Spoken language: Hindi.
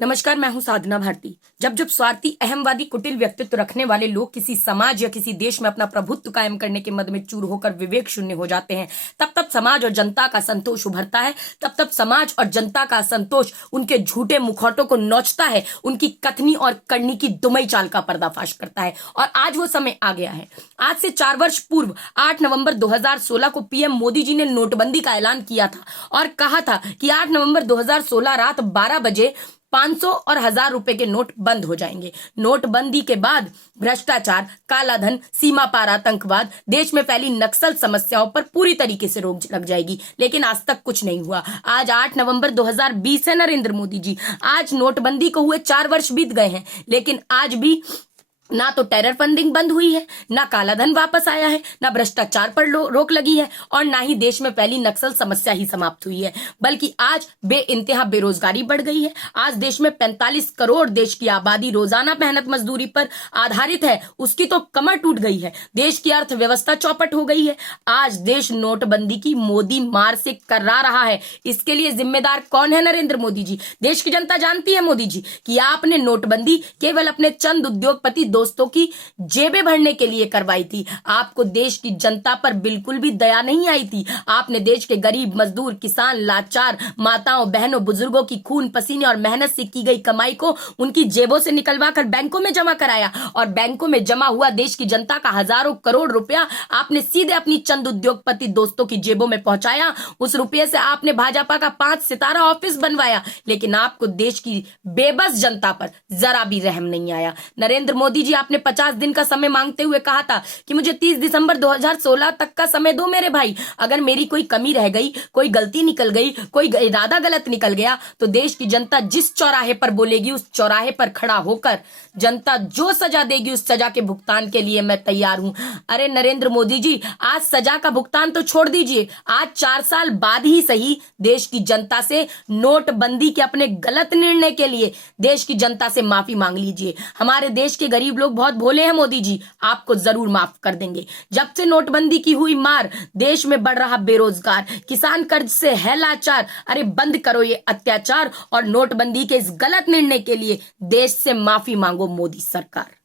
नमस्कार, मैं हूं साधना भारती। जब जब स्वार्थी अहमवादी कुटिल व्यक्तित्व रखने वाले लोग किसी समाज या किसी देश में अपना प्रभुत्व कायम करने के मद में चूर होकर विवेक शून्य हो जाते हैं, तब तब समाज और जनता का संतोष उभरता है। तब तब समाज और जनता का संतोष उनके झूठे मुखौटों को नोचता है, उनकी कथनी और करनी की दुमई चाल का पर्दाफाश करता है। और आज वो समय आ गया है। आज से 4 वर्ष पूर्व 8 नवंबर 2016 को पीएम मोदी जी ने नोटबंदी का ऐलान किया था और कहा था कि 8 नवंबर 2016 रात 12 बजे 500 और 1000 रुपए के नोट बंद हो जाएंगे। नोटबंदी के बाद भ्रष्टाचार, कालाधन, सीमा पार आतंकवाद, देश में फैली नक्सल समस्याओं पर पूरी तरीके से रोक लग जाएगी। लेकिन आज तक कुछ नहीं हुआ। आज 8 नवंबर 2020 है नरेंद्र मोदी जी। आज नोटबंदी को हुए 4 वर्ष बीत गए हैं, लेकिन आज भी ना तो टेरर फंडिंग बंद हुई है, ना कालाधन वापस आया है, ना भ्रष्टाचार पर रोक लगी है और ना ही देश में फैली नक्सल समस्या ही समाप्त हुई है, बल्कि आज बेइंतहा बेरोजगारी बढ़ गई है। आज देश में 45 करोड़ देश की आबादी रोजाना मेहनत मजदूरी पर आधारित है, उसकी तो कमर टूट गई है। देश की अर्थव्यवस्था चौपट हो गई है। आज देश नोटबंदी की मोदी मार से कर्रा रहा है। इसके लिए जिम्मेदार कौन है? नरेंद्र मोदी जी। देश की जनता जानती है मोदी जी कि आपने नोटबंदी केवल अपने चंद उद्योगपति दोस्तों की जेबें भरने के लिए करवाई थी। आपको देश की जनता पर बिल्कुल भी दया नहीं आई थी। आपने देश के गरीब, मजदूर, किसान, लाचार, माताओं, बहनों, बुजुर्गों की खून पसीने और मेहनत से की गई कमाई को उनकी जेबों से निकलवा कर बैंकों में जमा कराया और बैंकों में जमा हुआ देश की जनता का हजारों करोड़ रुपया आपने सीधे अपनी चंद उद्योगपति दोस्तों की जेबों में पहुंचाया। उस रुपये से आपने भाजपा का 5 सितारा ऑफिस बनवाया, लेकिन आपको देश की बेबस जनता पर जरा भी रहम नहीं आया। नरेंद्र मोदी जी, आपने 50 दिन का समय मांगते हुए कहा था कि मुझे 30 दिसंबर 2016 तक का समय दो मेरे भाई। अगर मेरी कोई कमी रह गई, कोई गलती निकल गई, कोई इरादा गलत निकल गया, तो देश की जनता जिस चौराहे पर बोलेगी उस चौराहे पर खड़ा होकर जनता जो सजा देगी उस सजा के भुगतान के लिए मैं तैयार हूं। अरे नरेंद्र मोदी जी, आज सजा का भुगतान तो छोड़ दीजिए, आज 4 साल बाद ही सही देश की जनता से नोटबंदी के अपने गलत निर्णय के लिए देश की जनता से माफी मांग लीजिए। हमारे देश के गरीब लोग बहुत भोले हैं मोदी जी, आपको जरूर माफ कर देंगे। जब से नोटबंदी की हुई मार, देश में बढ़ रहा बेरोजगार, किसान कर्ज से है लाचार। अरे बंद करो ये अत्याचार और नोटबंदी के इस गलत निर्णय के लिए देश से माफी मांगो मोदी सरकार।